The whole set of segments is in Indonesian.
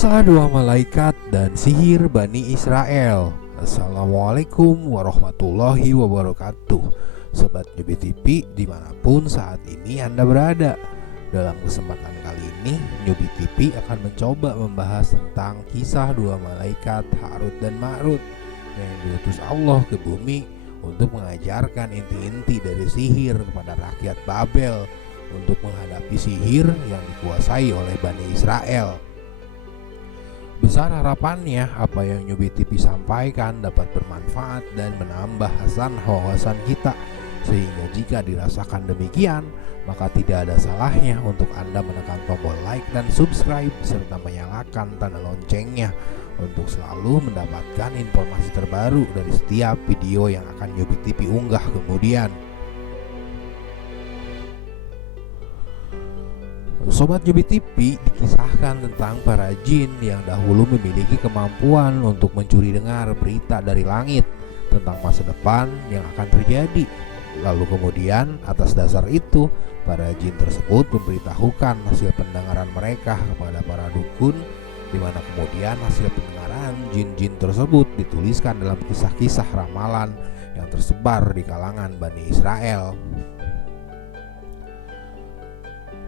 Kisah dua malaikat dan sihir Bani Israel. Assalamualaikum warahmatullahi wabarakatuh. Sobat Nyubi TV dimanapun saat ini Anda berada. Dalam kesempatan kali ini Nyubi TV akan mencoba membahas tentang kisah dua malaikat Harut dan Marut yang diutus Allah ke bumi untuk mengajarkan inti-inti dari sihir kepada rakyat Babel untuk menghadapi sihir yang dikuasai oleh Bani Israel. Besar harapannya apa yang Nyubi TV sampaikan dapat bermanfaat dan menambah wawasan kita, sehingga jika dirasakan demikian, maka tidak ada salahnya untuk Anda menekan tombol like dan subscribe serta menyalakan tanda loncengnya untuk selalu mendapatkan informasi terbaru dari setiap video yang akan Nyubi TV unggah kemudian. Sobat Nyubi TV, dikisahkan tentang para jin yang dahulu memiliki kemampuan untuk mencuri dengar berita dari langit tentang masa depan yang akan terjadi. Lalu kemudian atas dasar itu, para jin tersebut memberitahukan hasil pendengaran mereka kepada para dukun, di mana kemudian hasil pendengaran jin-jin tersebut dituliskan dalam kisah-kisah ramalan yang tersebar di kalangan Bani Israel.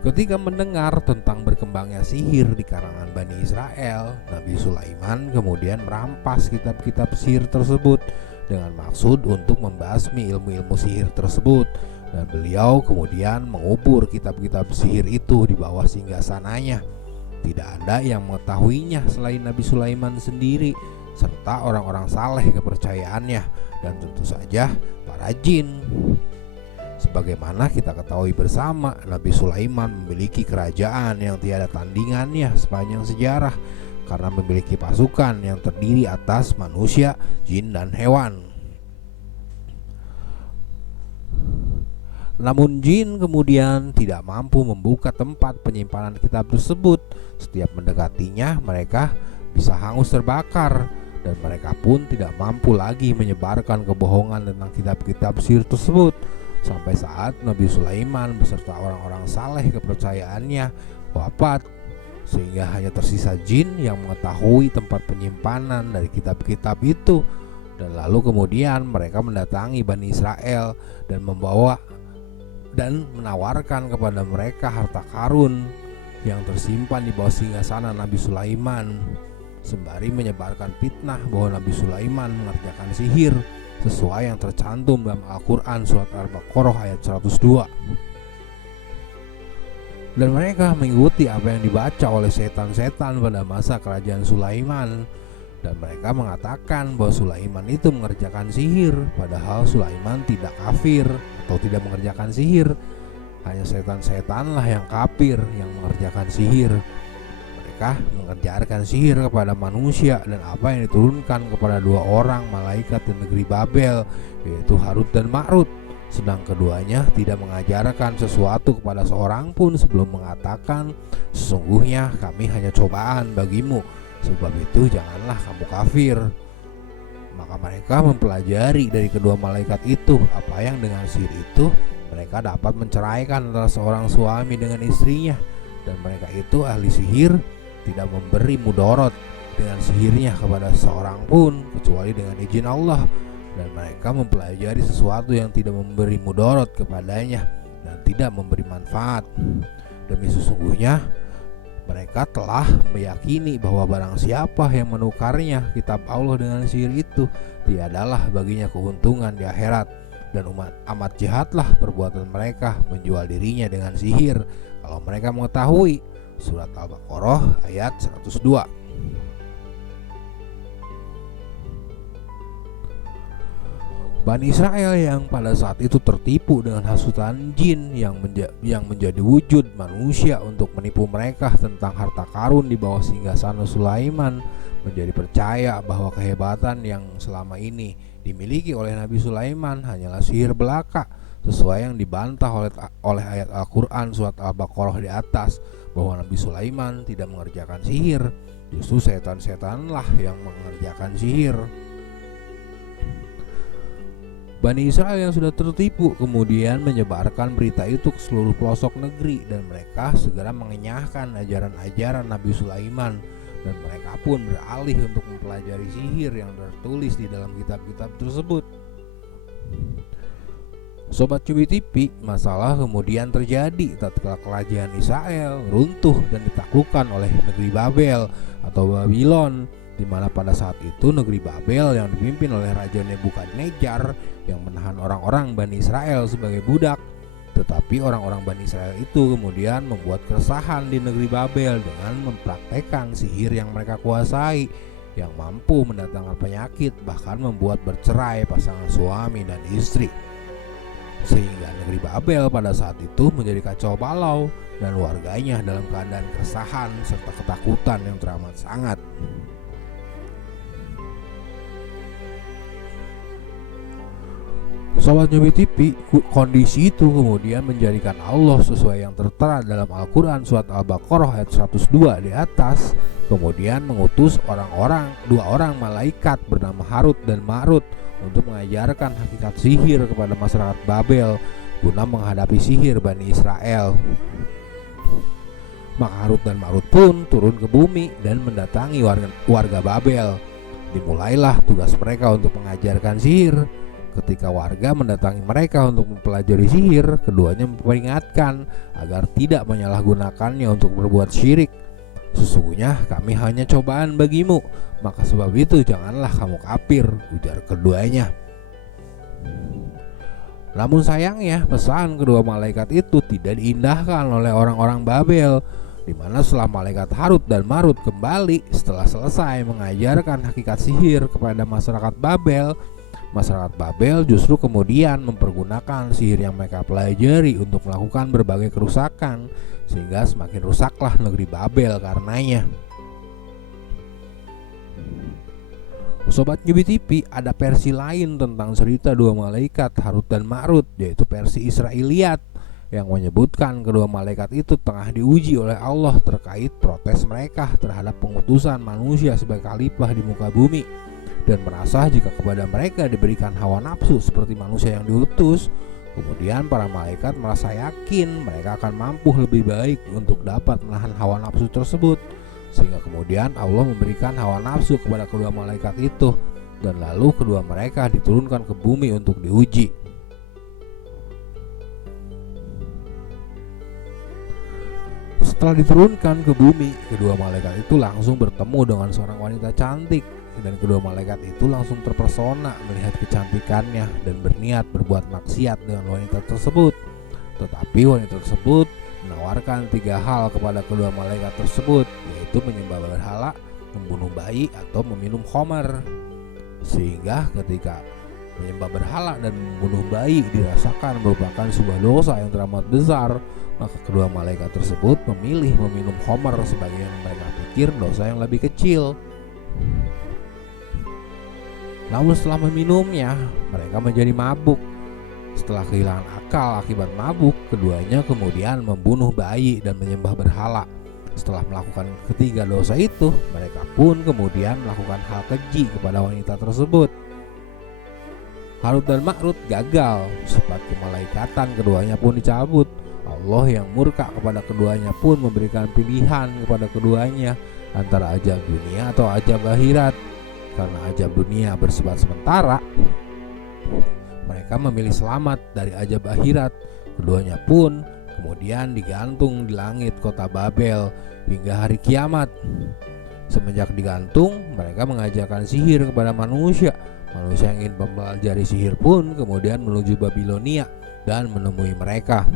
Ketika mendengar tentang berkembangnya sihir di kalangan Bani Israel, Nabi Sulaiman kemudian merampas kitab-kitab sihir tersebut dengan maksud untuk membasmi ilmu-ilmu sihir tersebut, dan beliau kemudian mengubur kitab-kitab sihir itu di bawah singgasananya. Tidak ada yang mengetahuinya selain Nabi Sulaiman sendiri serta orang-orang saleh kepercayaannya, dan tentu saja para jin. Sebagaimana kita ketahui bersama, Nabi Sulaiman memiliki kerajaan yang tiada tandingannya sepanjang sejarah karena memiliki pasukan yang terdiri atas manusia, jin, dan hewan. Namun jin kemudian tidak mampu membuka tempat penyimpanan kitab tersebut. Setiap mendekatinya mereka bisa hangus terbakar, dan mereka pun tidak mampu lagi menyebarkan kebohongan tentang kitab-kitab sihir tersebut. Sampai saat Nabi Sulaiman beserta orang-orang saleh kepercayaannya wafat, sehingga hanya tersisa jin yang mengetahui tempat penyimpanan dari kitab-kitab itu. Dan lalu kemudian mereka mendatangi Bani Israel dan menawarkan kepada mereka harta karun yang tersimpan di bawah singgasana Nabi Sulaiman, sembari menyebarkan fitnah bahwa Nabi Sulaiman mengerjakan sihir sesuai yang tercantum dalam Al-Quran surat Al-Baqarah ayat 102. Dan mereka mengikuti apa yang dibaca oleh setan-setan pada masa kerajaan Sulaiman, dan mereka mengatakan bahwa Sulaiman itu mengerjakan sihir, padahal Sulaiman tidak kafir atau tidak mengerjakan sihir. Hanya setan-setanlah yang kafir yang mengerjakan sihir. Mereka mengerjakan sihir kepada manusia dan apa yang diturunkan kepada dua orang malaikat di negeri Babel, yaitu Harut dan Marut, sedang keduanya tidak mengajarkan sesuatu kepada seorang pun sebelum mengatakan, sesungguhnya kami hanya cobaan bagimu, sebab itu janganlah kamu kafir. Maka mereka mempelajari dari kedua malaikat itu apa yang dengan sihir itu mereka dapat menceraikan antara seorang suami dengan istrinya, dan mereka itu ahli sihir tidak memberi mudorot dengan sihirnya kepada seorang pun kecuali dengan izin Allah, dan mereka mempelajari sesuatu yang tidak memberi mudorot kepadanya dan tidak memberi manfaat. Demi sesungguhnya mereka telah meyakini bahwa barang siapa yang menukarnya kitab Allah dengan sihir itu, tiadalah baginya keuntungan di akhirat, dan amat jahatlah perbuatan mereka menjual dirinya dengan sihir kalau mereka mengetahui. Surat Al-Baqarah ayat 102. Bani Israel yang pada saat itu tertipu dengan hasutan jin yang menjadi wujud manusia untuk menipu mereka tentang harta karun di bawah singgasana Sulaiman, menjadi percaya bahwa kehebatan yang selama ini dimiliki oleh Nabi Sulaiman hanyalah sihir belaka, sesuai yang dibantah oleh ayat Al-Quran surat Al-Baqarah di atas, bahwa Nabi Sulaiman tidak mengerjakan sihir, justru setan-setanlah yang mengerjakan sihir. Bani Israel yang sudah tertipu kemudian menyebarkan berita itu ke seluruh pelosok negeri, dan mereka segera mengenyahkan ajaran-ajaran Nabi Sulaiman dan mereka pun beralih untuk mempelajari sihir yang tertulis di dalam kitab-kitab tersebut. Sobat Cubi TV, masalah kemudian terjadi tatkala kerajaan Israel runtuh dan ditaklukkan oleh negeri Babel atau Babylon, di mana pada saat itu negeri Babel yang dipimpin oleh Raja Nebukadnezar yang menahan orang-orang Bani Israel sebagai budak. Tetapi orang-orang Bani Israel itu kemudian membuat keresahan di negeri Babel dengan mempraktekkan sihir yang mereka kuasai, yang mampu mendatangkan penyakit, bahkan membuat bercerai pasangan suami dan istri. Sehingga negeri Babel pada saat itu menjadi kacau balau dan warganya dalam keadaan keresahan serta ketakutan yang teramat sangat. Sobat Nyubi TV, kondisi itu kemudian menjadikan Allah sesuai yang tertera dalam Al-Quran surat Al-Baqarah ayat 102 di atas, kemudian mengutus dua orang malaikat bernama Harut dan Marut untuk mengajarkan hakikat sihir kepada masyarakat Babel guna menghadapi sihir Bani Israel. Maka Harut dan Marut pun turun ke bumi dan mendatangi warga Babel. Dimulailah tugas mereka untuk mengajarkan sihir. Ketika warga mendatangi mereka untuk mempelajari sihir, keduanya memperingatkan agar tidak menyalahgunakannya untuk berbuat syirik. Sesungguhnya kami hanya cobaan bagimu, maka sebab itu janganlah kamu kafir, ujar keduanya. Namun sayangnya pesan kedua malaikat itu tidak diindahkan oleh orang-orang Babel, di mana setelah malaikat Harut dan Marut kembali setelah selesai mengajarkan hakikat sihir kepada masyarakat Babel justru kemudian mempergunakan sihir yang mereka pelajari untuk melakukan berbagai kerusakan, sehingga semakin rusaklah negeri Babel karenanya. Sobat Nyubi TV, ada versi lain tentang cerita dua malaikat Harut dan Marut, yaitu versi Israiliyat, yang menyebutkan kedua malaikat itu tengah diuji oleh Allah terkait protes mereka terhadap pengutusan manusia sebagai khalifah di muka bumi, dan merasa jika kepada mereka diberikan hawa nafsu seperti manusia yang diutus, kemudian para malaikat merasa yakin mereka akan mampu lebih baik untuk dapat menahan hawa nafsu tersebut, sehingga kemudian Allah memberikan hawa nafsu kepada kedua malaikat itu, dan lalu kedua mereka diturunkan ke bumi untuk diuji. Setelah diturunkan ke bumi, kedua malaikat itu langsung bertemu dengan seorang wanita cantik, dan kedua malaikat itu langsung terpesona melihat kecantikannya dan berniat berbuat maksiat dengan wanita tersebut. Tetapi wanita tersebut menawarkan 3 hal kepada kedua malaikat tersebut, yaitu menyembah berhala, membunuh bayi, atau meminum khamar. Sehingga ketika menyembah berhala dan membunuh bayi dirasakan merupakan sebuah dosa yang teramat besar, maka kedua malaikat tersebut memilih meminum khamar sebagai yang mereka pikir dosa yang lebih kecil. Namun setelah meminumnya, mereka menjadi mabuk. Setelah kehilangan akal akibat mabuk, keduanya kemudian membunuh bayi dan menyembah berhala. Setelah melakukan ketiga dosa itu, mereka pun kemudian melakukan hal keji kepada wanita tersebut. Harut dan Marut gagal, sifat kemalaikatan keduanya pun dicabut. Allah yang murka kepada keduanya pun memberikan pilihan kepada keduanya antara ajab dunia atau ajab akhirat. Karena ajab dunia bersifat sementara, mereka memilih selamat dari ajab akhirat. Keduanya pun kemudian digantung di langit kota Babel hingga hari kiamat. Semenjak digantung, mereka mengajarkan sihir kepada manusia. Manusia yang ingin mempelajari sihir pun kemudian menuju Babilonia dan menemui mereka.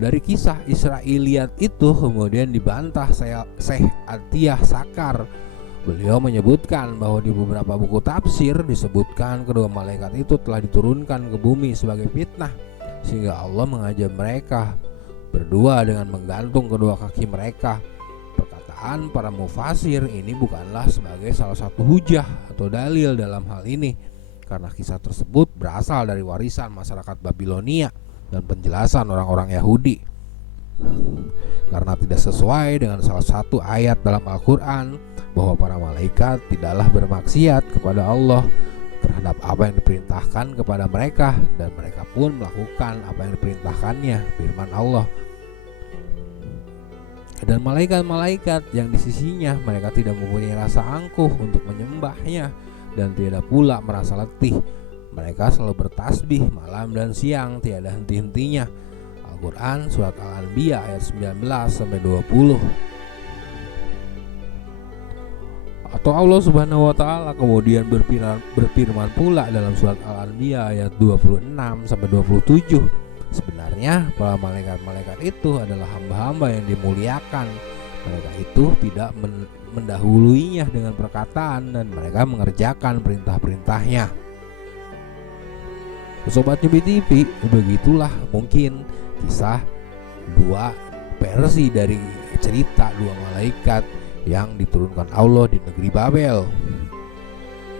Dari kisah Israiliyat itu kemudian dibantah Syekh Atiyah Sakar. Beliau menyebutkan bahwa di beberapa buku tafsir disebutkan kedua malaikat itu telah diturunkan ke bumi sebagai fitnah, sehingga Allah mengajak mereka berdua dengan menggantung kedua kaki mereka. Perkataan para mufasir ini bukanlah sebagai salah satu hujah atau dalil dalam hal ini, karena kisah tersebut berasal dari warisan masyarakat Babilonia dan penjelasan orang-orang Yahudi. Karena tidak sesuai dengan salah satu ayat dalam Al-Quran bahwa para malaikat tidaklah bermaksiat kepada Allah terhadap apa yang diperintahkan kepada mereka, dan mereka pun melakukan apa yang diperintahkannya, firman Allah. Dan malaikat-malaikat yang di sisinya, mereka tidak mempunyai rasa angkuh untuk menyembahnya dan tidak pula merasa letih. Mereka selalu bertasbih malam dan siang, tiada henti-hentinya. Al-Quran Surat Al-Anbiya ayat 19-20. Atau Allah Subhanahu wa Ta'ala kemudian berfirman pula dalam Surat Al-Anbiya ayat 26-27. Sebenarnya para malaikat-malaikat itu adalah hamba-hamba yang dimuliakan. Mereka itu tidak mendahuluinya dengan perkataan, dan mereka mengerjakan perintah-perintahnya. Sobat Nyubi TV, begitulah mungkin kisah dua versi dari cerita dua malaikat yang diturunkan Allah di negeri Babel.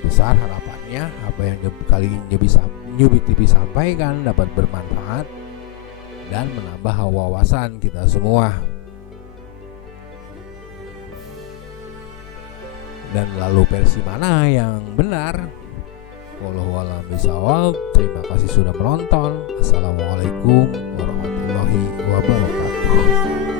Besar harapannya apa yang kali ini Nyubi TV sampaikan dapat bermanfaat dan menambah wawasan kita semua. Dan lalu versi mana yang benar? Wallahu a'lam bishawab. Terima kasih sudah menonton. Assalamualaikum warahmatullahi wabarakatuh.